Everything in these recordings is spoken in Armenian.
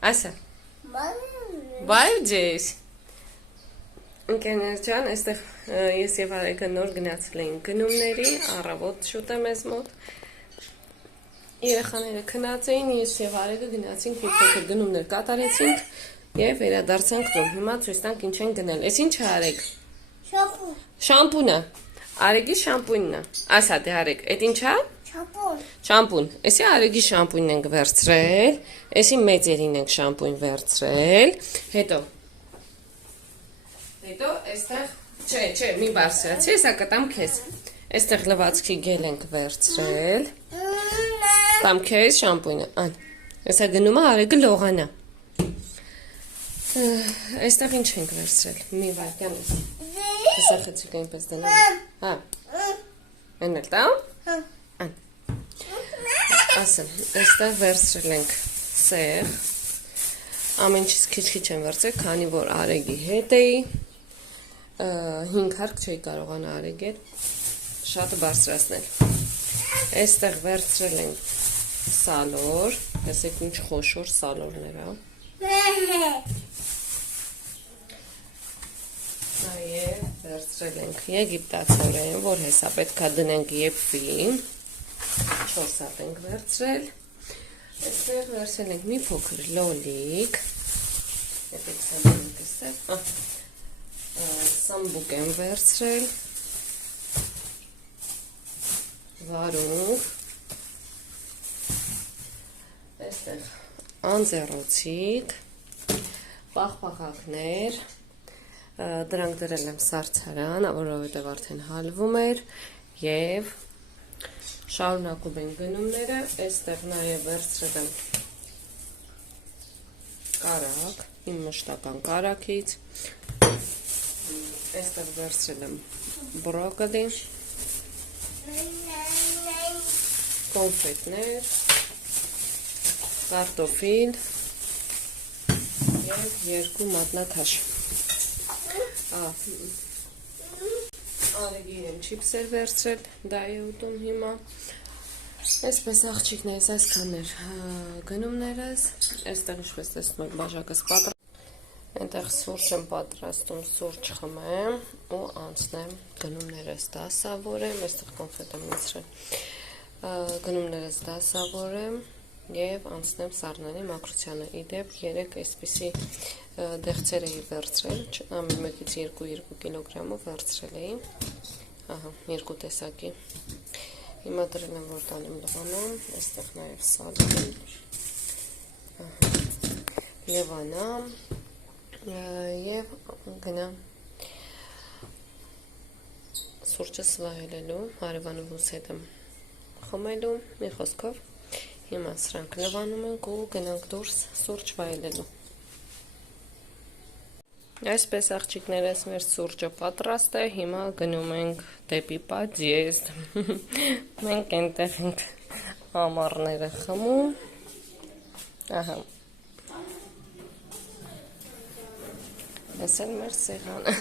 Ասա։ Բայ ջես։ Ընկերներ ջան, այստեղ ես եւ Արեգը նոր գնացել ենք գնումների, առավոտ շուտ է մեզ մոտ։ Երեխաները քնած էին, ես եւ Արեգը գնացինք մի փոքր գնումներ կատարեցինք եւ վերադարձանք տուն։ Հիմա ցույց տանք ինչ են գնել։ Էս ինչ է Արեգ։ Շամպուն։ Շամպուն է։ Արեգի շամպունն է։ Ասա դե Արեգ, այդ ինչ է։ Շամպուն։ Շամպուն։ Էսի Արեգի շամպունն ենք վերցրել, էսի մեծերին ենք շամպուն վերցրել, հետո այստեղ, չէ, մի բարձրացի, սա կտամ քեզ։ Այստեղ լվացքի գել ենք վերցրել։ Տամ քեզ շամպունը, ան։ Էսա գնում է Արեգը լողանա։ Այստեղ ինչ ենք վերցրել։ Մի վայրկյան էս։ Էսա խցիկ այնպես դնեմ։ Հա։ Այն էլ տամ։ Ան։ Ասեմ, այստեղ վերցրել ենք սեղ։ Ամեն ինչից քիչ-քիչ են վերցրել, քանի որ Արեգի հետ էի։ 5 հարկ չէի կարողանա Արեգել շատ բարձրացնել։ Այստեղ վերցրել ենք սալոր, տեսեք ինչ խոշոր սալորներ է։ Նաև վերցրել ենք եգիպտացորեն, որ հեսա պետքա դնենք եփվին։ 4 հատ ենք վերցրել։ Այստեղ վերցրել ենք մի փոքր լոլիկ։ Եկեք սամբուկ տեսեք։ Սամբուկ եմ վերցրել։ Վարունգ։ Այստեղ անձեռոցիկ, պաղպաղակներ, դրանք դրել եմ սառցարան, որովհետև արդեն հալվում էր եւ շարունակում են գնումները, այստեղ նաև վերցրել եմ կարակ, իմ մշտական կարակից, այստեղ վերցրել եմ բրոկոլի, կոնֆետներ, կարտոֆիլ եւ 2 մատնաթաշ։ Արեգի եմ չիպսեր վերցրել, դա է ուտում հիմա։ Այսպես աղջիկներս այսքան էր գնումներս, այստեղ ինչպես տեսնում եք բաժակս պատրաստ։ Այնտեղ սուրճ եմ պատրաստում, սուրճ խմեմ ու անցնեմ գնումներս դասավորեմ, այստեղ կոնֆետ եմ լցրել։ Գնումներս դասավորեմ եւ անցնեմ Սառնանի մաքրությանը։ Իդեպ 3 այսպիսի դեղցեր էի վերցրել, ամեն մեկից 2 կիլոգրամով վերցրել էի։ Ահա, 2 տեսակի։ Հիմա դրել եմ որ տանեմ լվանամ, այստեղ նաեւ սալատ։ Ահա։ Լվանամ եւ գնամ սուրճս վայելելու, հարևանուհուս հետ եմ խմելու, մի խոսքով հիմա սրանք լվանում ենք ու գնանք դուրս սուրճ վայելելու։ Այսպես աղջիկներս մեր սուրճը պատրաստ է, հիմա գնում ենք դեպի պատժեստ։ Մենք այնտեղ ենք ամառները խմում։ Ահա։ Այս էլ մեր սեղանը։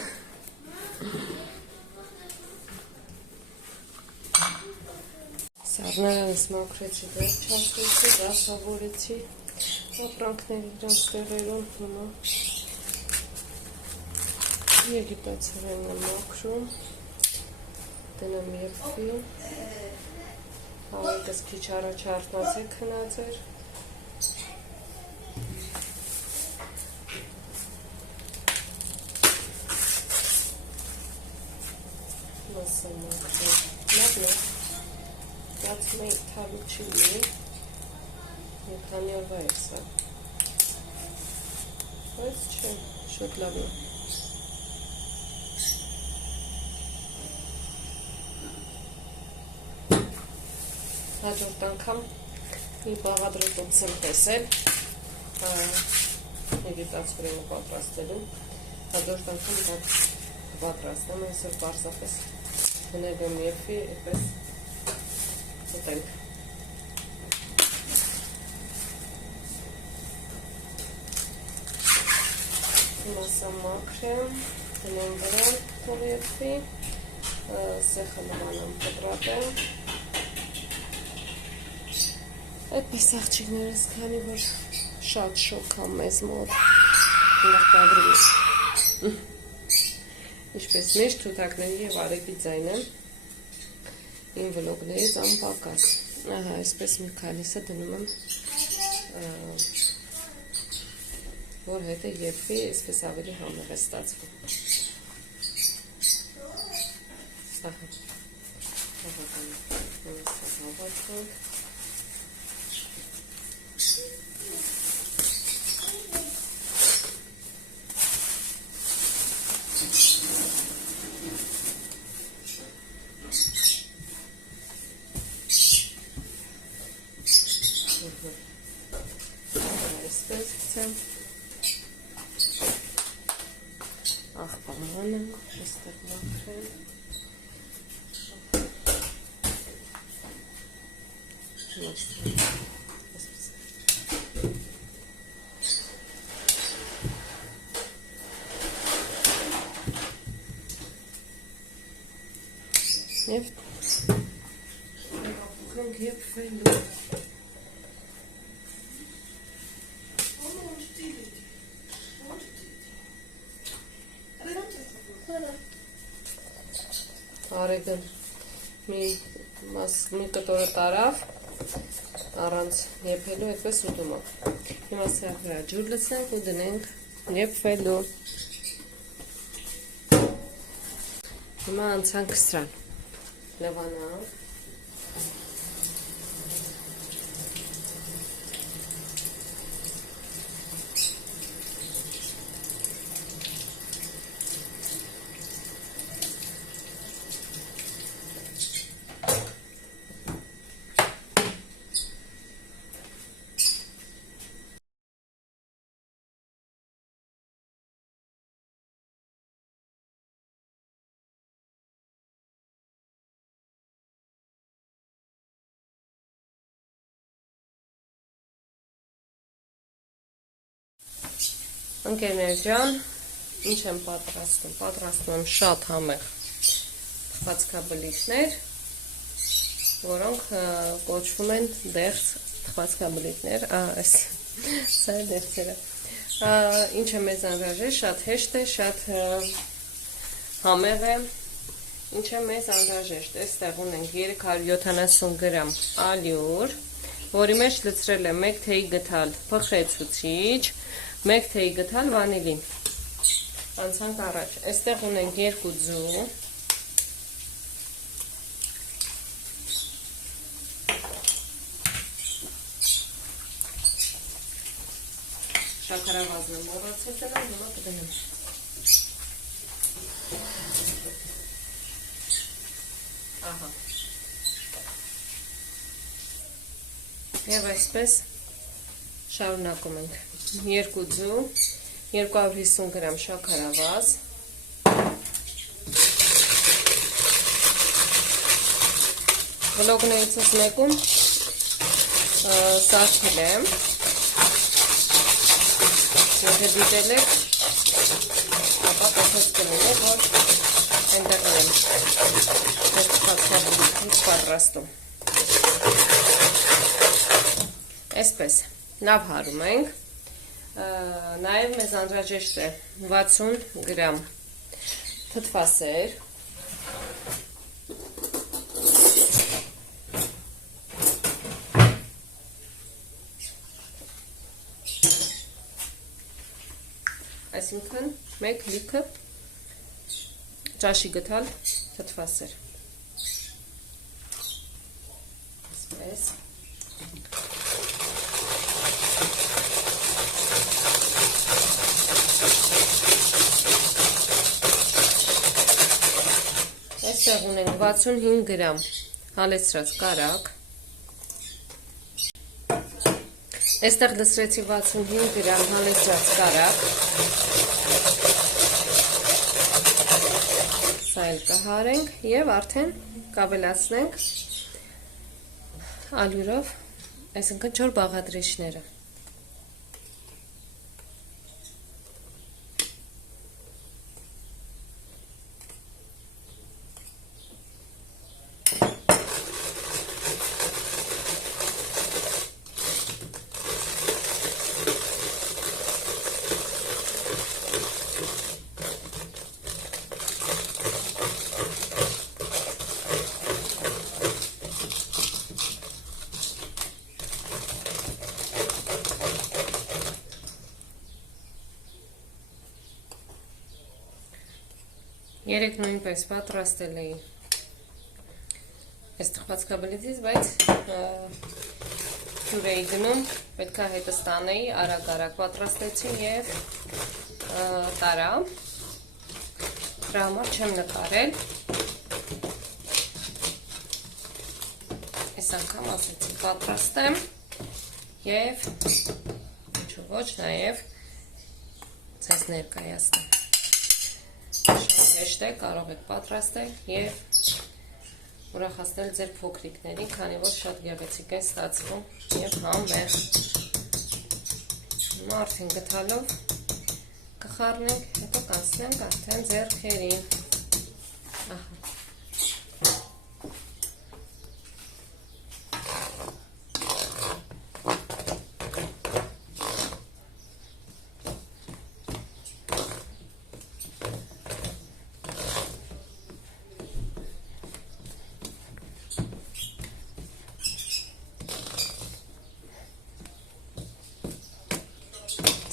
Սառնարանս մաքրեցի, դեռ չասկեցի, դասավորեցի ապրանքների դրանց տեղերում հիմա։ Եգիպտացորեն եմ մաքրում, դնեմ եփվի, հավատս քիչ առաջ արթնացեք քնած էր, մասը մաքրում, լավ, լացում էի թալու չի ունի, մի քանի օրվա էր սա, բայց չէ, շոտ լավ է։ Հաջորդ անգամ մի բաղադրատոմս եմ տեսել եգիպտացորենը պատրաստելու, հաջորդ անգամ դա պատրաստեմ, այսօր պարզապես հնել եմ եփվի, այդպես ուտենք։ Հիմա սա մաքրեմ, դնեմ վրան, թող եփվի, սեխը լվանամ կտրատեմ։ Այդպես աղջիկներս, քանի որ շատ շոկ ա մեզ մոտ նկատագրում ինչպես միշտ թութակների և արևի ձայնը իմ վլոգներից անպակաս ահա այսպես մի քանիսը դնում եմ որ հետը եփվի այսպես ավելի համեղ է ստացվում ահա հավաքանք աղբամանը այստեղ մաքրել և փոխենք եփվելու Արեգն մի կտորը տարավ առանց եփելու այդպես ուտում է հիմա սրա վրա ջուր լցնենք ու դնենք եփվելու հիմա անցանք սրան լվանանք Ընկերներ ջան, ինչ եմ պատրաստում, պատրաստում եմ շատ համեղ թխվածքաբլիթներ, որոնք կոչվում են դեղց թխվածքաբլիթներ, սա է դեղցերը, ինչ է մեզ անհրաժեշտ, շատ հեշտ է, շատ համեղ է, ինչ է մեզ անհրաժեշտ, այստեղ ունենք 370 գրամ ալյուր, որի մեջ լցրել եմ 1 թեյ գթալ փխեցուցիչ, 1 թեյ գթալ վանիլին, անցանք առաջ, այստեղ ունենք 2 ձու, շաքարավազն եմ մոռացել դնել, հիմա կդնեմ, ահա, և այսպես շարունակում ենք, 2 ձու, 250 գրամ շաքարավազ, վլոգներիցս մեկում սարքել եմ, եթե դիտել եք, ապա պոթեց կլինի, որ այնտեղ եմ թխվածքաբլիթ պատրաստում, այսպես, լավ հարում ենք, նաև մեզ անհրաժեշտ է 60 գրամ թթվասեր, այսինքն մեկ լիքը ճաշի գթալ թթվասեր, այսպես, այստեղ ունենք 65 գրամ հալեցրած կարակ, այստեղ լցրեցի 65 գրամ հալեցրած կարակ, սա էլ կհարենք և արդեն կավելացնենք ալյուրով, այսինքն 4 բաղադրիչները, Երեք նույնպես պատրաստել էի այս թխվածքաբլիթից, բայց ջուր էի գնում, պետք է հետս տանեի, արագ պատրաստեցի և տարա, դրա համար չեմ նկարել, այս անգամ ասեցի պատրաստեմ և ոչ նաև ձեզ ներկայացնեմ, շատ հեշտ է, կարող եք պատրաստել և ուրախացնել ձեր փոքրիկներին, քանի որ շատ գեղեցիկ է ստացվում և համեղ։ Հիմա արդեն գթալով կխառնենք, հետո կանցնենք արդեն ձեռքերին։ Ահա։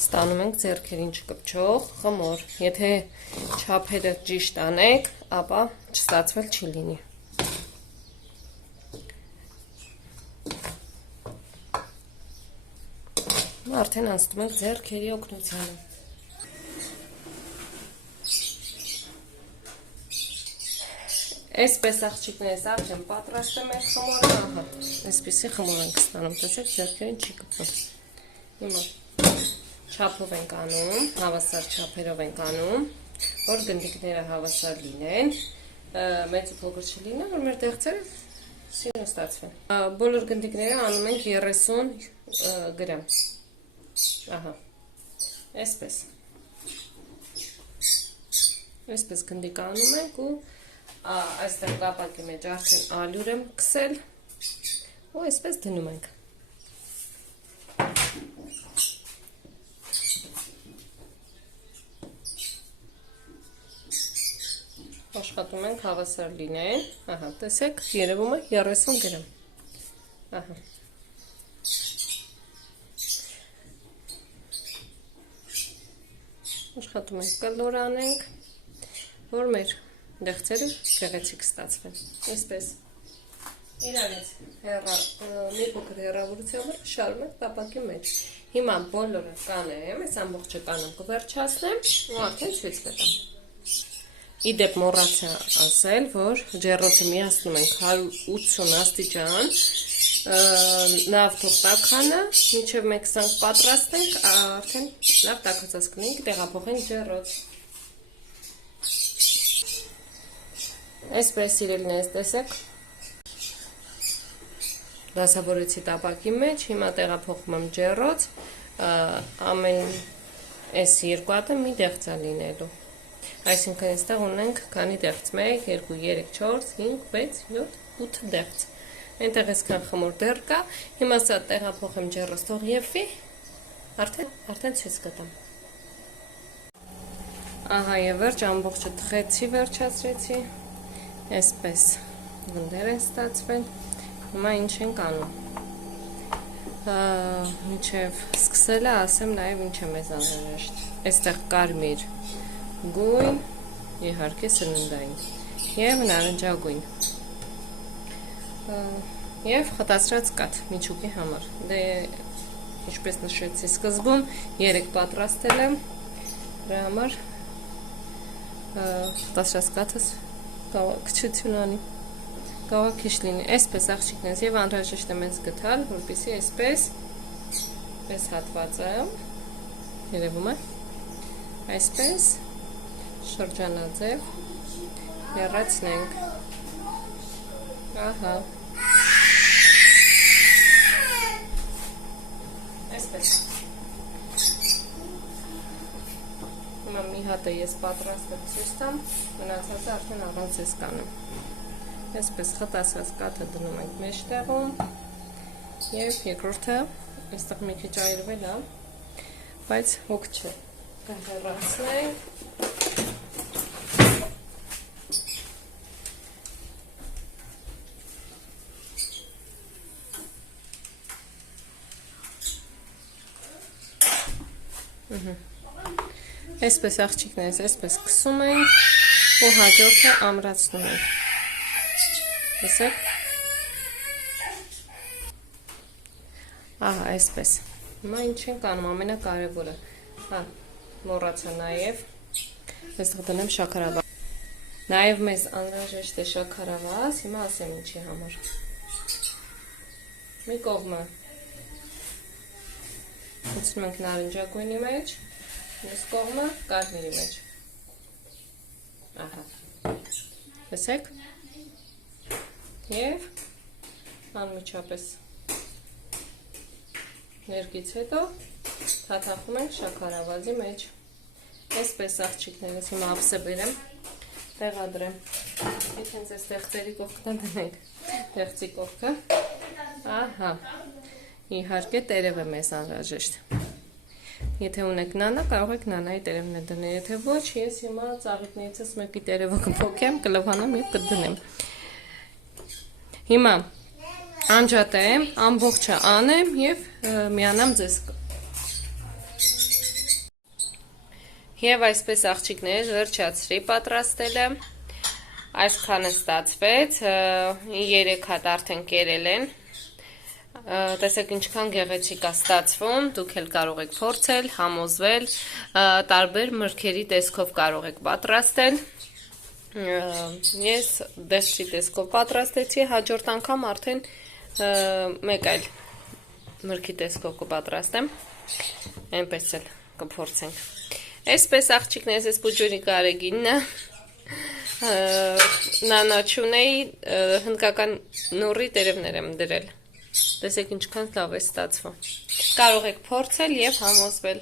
Ստանում ենք ձեռքերին չկպչող խմոր, եթե չափերը ճիշտ անեք, ապա չստացվել չի լինի։ Արդեն անցնում ենք ձեռքերի օգնությանը։ Այսպես աղջիկներս արդեն պատրաստեմ այդ խմորը, ահա, այսպիսի խմոր ենք ստանում, տեսեք ձեռքերին չի կպվում։ Հիմա չափով ենք անում, հավասար չափերով ենք անում, որ գնդիկները հավասար լինեն, մեծ ու փոքր չլինեն, որ մեր դեղցերը սիրուն ստացվեն։ Բոլոր գնդիկները անում ենք 30 գրամ։ Ահա, այսպես գնդիկ անում ենք ու այստեղ կապակի մեջ արդեն ալյուր եմ քսել ու այսպես դնում ենք։ Աշխատում ենք հավասար լինեն, ահա, տեսեք, երևում է 30 գրամ, ահա, աշխատում ենք կլորանենք, որ մեր դեղցերը գեղեցիկ ստացվեն, այսպես, իրարից մի փոքր հեռավորությամբ շարում ենք տապակի մեջ, հիմա բոլորը կանեմ, այս ամբողջը կանեմ կվերջացնեմ ու արդեն ցույց կտամ։ Իդեպ մոռացա ասել, որ ջեռոցը միացնում ենք 180 աստիճան, լավ թող տաքանը, մինչև մենք սրանք պատրաստենք, արդեն լավ տաքացած կլինենք, տեղափոխենք ջեռոց։ Այսպես սիրելիներս, տեսեք, դասավորեցի տապակի մեջ, հիմա տեղափոխում եմ ջեռոց, ամեն այս երկու հատը մի դեղցա լինելու։ Այսինքն այստեղ ունենք քանի դեղց, 1, 2, 3, 4, 5, 6, 7, 8 դեղց։ Այնտեղ այսքան խմոր դեռ կա, հիմա սա տեղափոխեմ ջեռոց թող եփվի, արդեն ցույց կտամ։ Ահա եւ վերջ ամբողջը թխեցի, վերջացրեցի։ Այսպես գնդեր են ստացվել։ Հիմա ինչ ենք անում։ Մինչև սկսելը ասեմ նաեւ ինչ է մեզ անհրաժեշտ։ Այստեղ կարմիր գույն, իհարկե սննդային և նարնջագույն և խտացրած կաթ միջուկի համար, դե ինչպես նշեցի սկզբում 3 պատրաստել եմ, դրա համար խտացրած կաթս քչություն անի, կարող քիչ լինի, այսպես աղջիկներս և անհրաժեշտ է մեզ գտալ, որպեսզի այսպես հատվածը երևում է, այսպես շրջանաձև հեռացնենք, ահա, այսպես, հիմա մի հատը ես պատրաստել ցույց տամ, մնացածը արդեն առանց ես կանեմ, այսպես խտացված կաթը դնում ենք մեջտեղում և երկրորդը, այստեղ մի քիչ այրվել է, բայց հոգ չէ, կհեռացնենք, Այսպես աղջիկներս, այսպես կսում ենք ու հաջորդը ամրացնում ենք։ Տեսեք։ Ահա, այսպես։ Հիմա ինչ ենք անում, ամենակարևորը։ Հա, մոռացա նաև այստեղ դնեմ շաքարավազ։ Նաև մեզ անհրաժեշտ է շաքարավազ, հիմա ասեմ ինչի համար։ Մի կողմը մտցնում ենք նարնջագույնի մեջ, մյուս կողմը կարմիրի մեջ։ Ահա։ Տեսեք։ Եվ անմիջապես ներկից հետո թաթախում ենք շաքարավազի մեջ։ Այսպես աղջիկներս հիմա ափսե բերեմ, տեղադրեմ։ Եթե հենց այս տեղծերի կողքն դնենք, տեղծի կողքը։ Ահա։ Իհարկե տերև է մեզ անհրաժեշտ։ Եթե ունեք նանա, կարող եք նանայի տերևն դնել, եթե ոչ, ես հիմա ծաղիկներիցս մեկի տերևը կփոքեմ, կլվանամ եւ կդնեմ։ Հիմա անջատեմ, ամբողջը անեմ եւ միանամ ձեզ։ Եվ այսպես աղջիկներ վերջացրի պատրաստելը։ Այսքանը ստացվեց, 3 հատ արդեն կերել են։ Տեսեք ինչքան գեղեցիկ է ստացվում, դուք էլ կարող եք փորձել, համոզվել, տարբեր մրգերի տեսքով կարող եք պատրաստել։ Ես դեղցի տեսքով պատրաստեցի, հաջորդ անգամ արդեն մեկ այլ մրգի տեսքով կպատրաստեմ, այնպես էլ կփորձենք։ Այսպես աղջիկներս, այս բուջուրի կարեգինն է, նանաչունեի հնդկական նորի տերևներ եմ դրել։ Տեսեք ինչքան լավ է ստացվում։ Կարող եք փորձել եւ համոզվել։